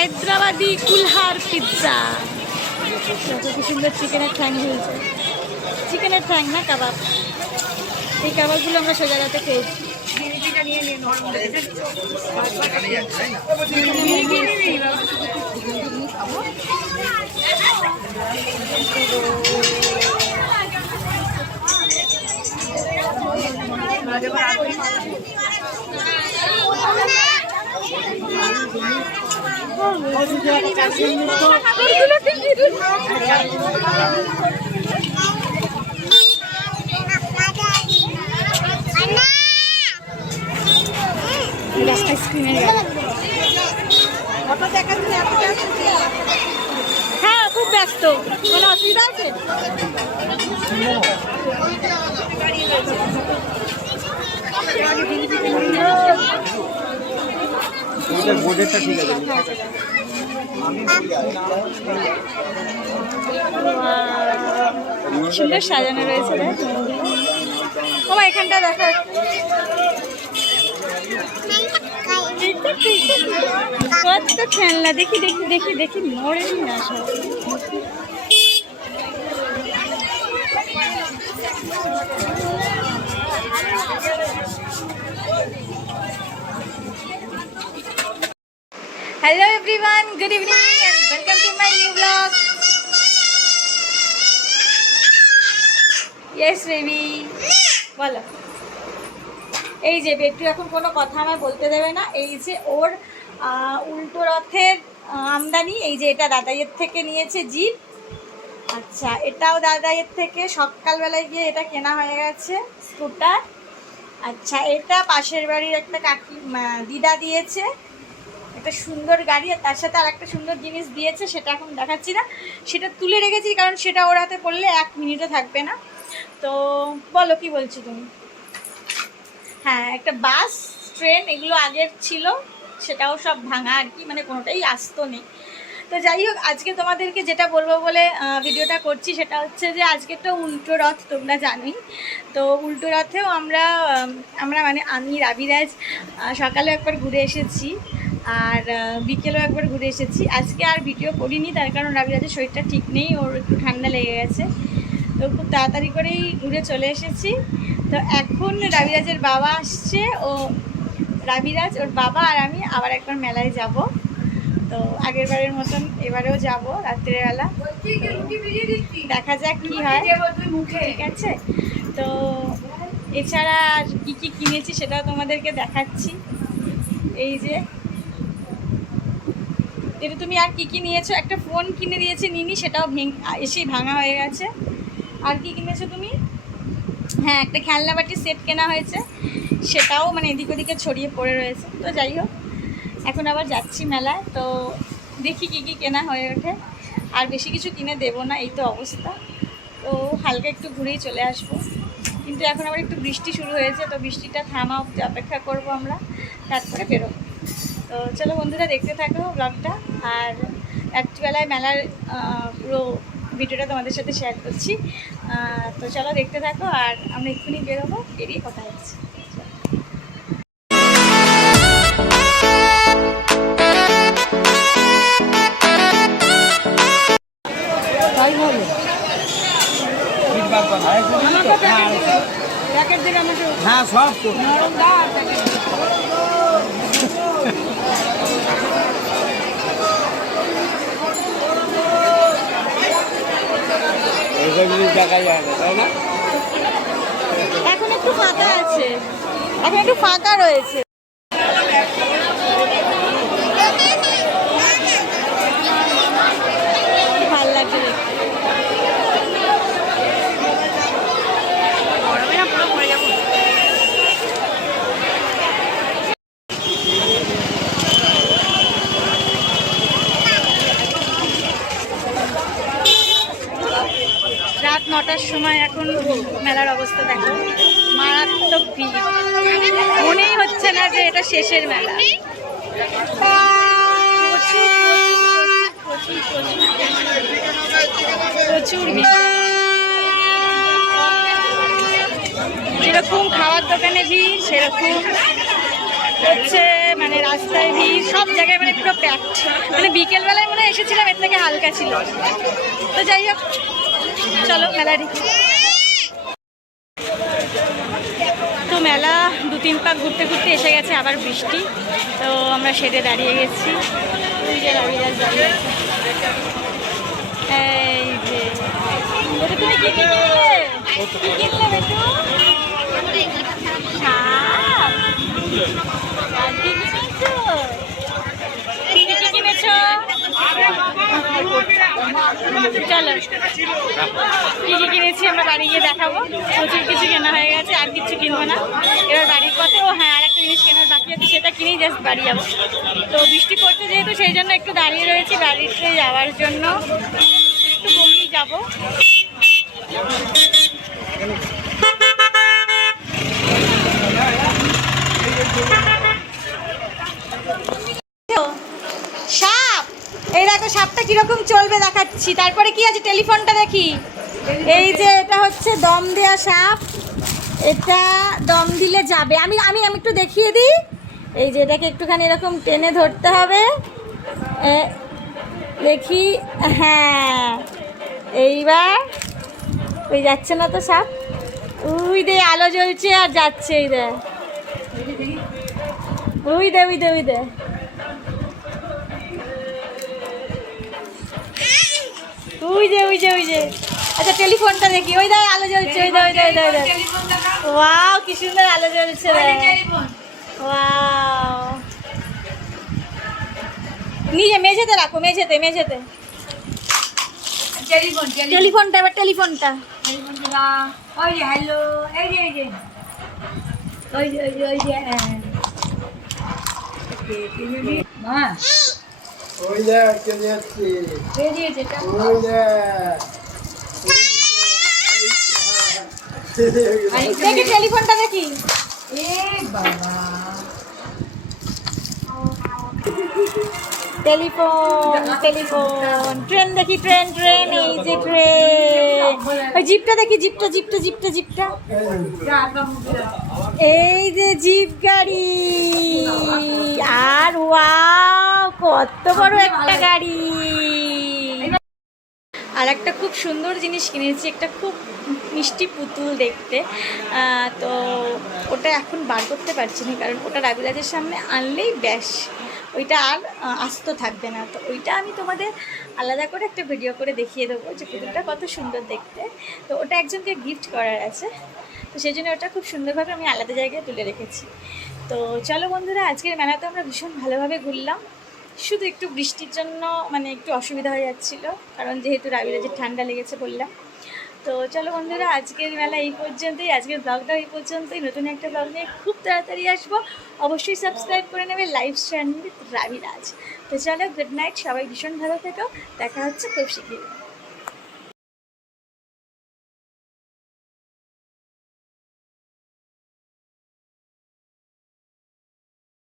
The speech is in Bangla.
হায়দ্রাবাদি কুলহার পিৎজা। কি সুন্দর চিকেনের ঠ্যাং ঝুলছে, চিকেনের ঠ্যাং না কাবাব। এই কাবাবগুলো আমরা সোজা রাতে খেয়েছি। হ্যাঁ খুব ব্যস্ত, কোনো অসুবিধা আছে? সুন্দর সাজানো রয়েছে। বাবা এখানটা দেখো, কত খেলনা। দেখি দেখি দেখি দেখি নড়েনি না সব। Hello everyone, good evening and welcome to my new vlog. Yes baby, বলো। এই যে বেটু এখন কোনো কথা আমায় বলতে দেবে না। এই যে ওর উল্টো রথের আমদানি। এই যে এটা দাদাইয়ের থেকে নিয়েছে জিপ। আচ্ছা এটাও দাদাইয়ের থেকে সকালবেলায় গিয়ে এটা কেনা হয়ে গেছে স্কুটার। আচ্ছা এটা পাশের বাড়ির একটা কাকি দিদা দিয়েছে, একটা সুন্দর গাড়ি। আর তার সাথে আর একটা সুন্দর জিনিস দিয়েছে, সেটা এখন দেখাচ্ছি না, সেটা তুলে রেখেছি কারণ সেটা ওর হাতে পড়লে 1 মিনিটও থাকবে না। তো বলো কি বলছো তুমি? হ্যাঁ একটা বাস, ট্রেন এগুলো আগের ছিল, সেটাও সব ভাঙা আর কি, মানে কোনোটাই আসতো নেই। তো যাই হোক আজকে তোমাদেরকে যেটা বলবো বলে ভিডিওটা করছি সেটা হচ্ছে যে আজকে তো উল্টো রথ, তোমরা জানোই। তো উল্টো রথেও আমরা মানে আমি রাবিরাজ সকালে একবার ঘুরে এসেছি আর বিকেলেও একবার ঘুরে এসেছি। আজকে আর ভিডিও করিনি তার কারণ রাবিরাজের শরীরটা ঠিক নেই, ওর একটু ঠান্ডা লেগে গেছে। তো খুব তাড়াতাড়ি করেই ঘুরে চলে এসেছি। তো এখন রাবিরাজের বাবা আসছে, ও রাবিরাজ ওর বাবা আর আমি আবার একবার মেলায় যাব। তো আগের বারের মতন এবারেও যাব রাত্রেবেলা, দেখা যাক কি হয়। ঠিক আছে, তো এছাড়া আর কী কী কিনেছি সেটাও তোমাদেরকে দেখাচ্ছি। এই যে এটা তুমি আর কি কি নিয়েছো? একটা ফোন কিনে দিয়েছে নিনি, সেটাও এসেই ভাঙা হয়ে গেছে। আর কি কিনেছো তুমি? হ্যাঁ একটা খেলনা বাটির সেট কেনা হয়েছে, সেটাও মানে এদিক ওদিকে ছড়িয়ে পড়ে রয়েছে। তো যাই হোক এখন আবার যাচ্ছি মেলায়, তো দেখি কী কী কেনা হয়ে ওঠে। আর বেশি কিছু কিনে দেবো না, এই তো অবস্থা। তো হালকা একটু ঘুরেই চলে আসবো, কিন্তু এখন আবার একটু বৃষ্টি শুরু হয়েছে, তো বৃষ্টিটা থামা অবধি অপেক্ষা করব আমরা, তারপরে বেরোবো। তো চলো বন্ধুরা দেখতে থাকো ব্লগটা। আর রাত্রিবেলায় মেলার পুরো ভিডিওটা তোমাদের সাথে শেয়ার করছি। তো চলো দেখতে থাকো, আর আমরা এক্ষুনি বেরোবো, বেরিয়ে কথা হচ্ছে। হ্যাঁ সব তো এখন একটু ফাঁকা আছে, এখন একটু ফাঁকা রয়েছে। ভালো লাগছে দেখতে। রাত 9টার সময় এখন মেলার অবস্থা দেখো, মারাত্মক ভিড়। মনেই হচ্ছে না যে এটা শেষের মেলা। প্রচুর ভিড়। যেরকম খাওয়ার দোকানে ভিড় সেরকম হচ্ছে মানে মানে রাস্তায় ভিড়, সব জায়গায় মানে পুরো প্যাকড। মানে বিকেলবেলায় মনে হয় এসেছিলাম, এর থেকে হালকা ছিল। তো যাই হোক, চলো মেলা দেখি। তো মেলা 2-3 পাক ঘুরতে ঘুরতে এসে গেছে, আবার বৃষ্টি। তো আমরা শেডে দাঁড়িয়ে গেছি। ওই যে রবিরাজ দাঁড়িয়ে আছে। এই যে তুমি কি কিনলে? কি কিনলে বেটু? সাপ? কি কিনেছো? কি কিনেছো? চলো কি কি কিনেছি আমরা বাড়ি গিয়ে দেখাবো। প্রচুর কিছু কেনা হয়ে গেছে, আর কিছু কিনবো না। এবার বাড়ির পথে হ্যাঁ আর একটা জিনিস কেনার বাকি আছে, সেটা কিনেই জাস্ট বাড়ি যাবো। তো বৃষ্টি পড়ছে যেহেতু, সেই জন্য একটু দাঁড়িয়ে রয়েছি বাড়িতে যাওয়ার জন্য। একটু কমিয়ে যাবো। সাপ, এই দেখো সাপটা কিরকম চলবে দেখাচ্ছি। তারপরে কি আছে, টেলিফোনটা দেখি। এই যে এটা হচ্ছে দম দেওয়া সাপ, এটা দম দিলে যাবে। আমি আমি আমি একটু দেখিয়ে দিই। এই যে এটাকে একটুখানি এরকম টেনে ধরতে হবে, দেখি। হ্যাঁ, এইবার ওই যাচ্ছে না তো সাপ, উই দে আলো জ্বলছে আর যাচ্ছে। এই they, we they we they we they. ওই যে ওই যে ওই যে। আচ্ছা টেলিফোনটা দেখি। ওই দেয় আলো জ্বলছে, ওই দেয় ওই দেয় ওই দেয়। ওয়াও কি সুন্দর আলো জ্বলছে রে। ওয়াও, নিজে মেঝেতে রাখো, মেঝেতে মেঝেতে। টেলিফোনটা, এবার টেলিফোনটা। ওই যে হ্যালো, এই যে এই যে ওই যে ওই যে ওই যে মা ওই দেখ চলে যাচ্ছে, ওই দেখ দেখি টেলিফোনটা দেখি। Telephone telephone. ট্রেন দেখি, ট্রেন ট্রেন। এই যে ট্রেন। ওই জিপটা দেখি, জিপটা জিপটা জিপটা জিপটা। এই যে জিপ গাড়ি। আর ওয়াও কত বড় একটা গাড়ি। আর একটা খুব সুন্দর জিনিস কিনেছি, একটা খুব মিষ্টি পুতুল দেখতে। তো ওটা এখন বার করতে পারছি না, কারণ ওটা রাবিলাজের সামনে আনলেই ব্যাস ওইটা আর আস্ত থাকবে না। তো ওইটা আমি তোমাদের আলাদা করে একটা ভিডিও করে দেখিয়ে দেবো যে পুতুলটা কত সুন্দর দেখতে। তো ওটা একজনকে গিফট করার আছে, তো সেই জন্য ওটা খুব সুন্দরভাবে আমি আলাদা জায়গায় তুলে রেখেছি। তো চলো বন্ধুরা, আজকের মেলাতে আমরা ভীষণ ভালোভাবে ঘুরলাম। শুধু একটু বৃষ্টির জন্য মানে একটু অসুবিধা হয়ে যাচ্ছিলো, কারণ যেহেতু রাবিলাজের ঠান্ডা লেগেছে বললাম। তো চলো বন্ধুরা, আজকের মেলা এই পর্যন্তই, আজকের ব্লগটা এই পর্যন্তই। নতুন একটা ব্লগ নিয়ে খুব তাড়াতাড়ি আসবো। অবশ্যই সাবস্ক্রাইব করে নেবে লাইভ স্ট্রিম উইথ রাবিলাজ। তো চলো, গুড নাইট, সবাই ভীষণ ভালো থেকো। দেখা হচ্ছে খুব শীঘ্রই।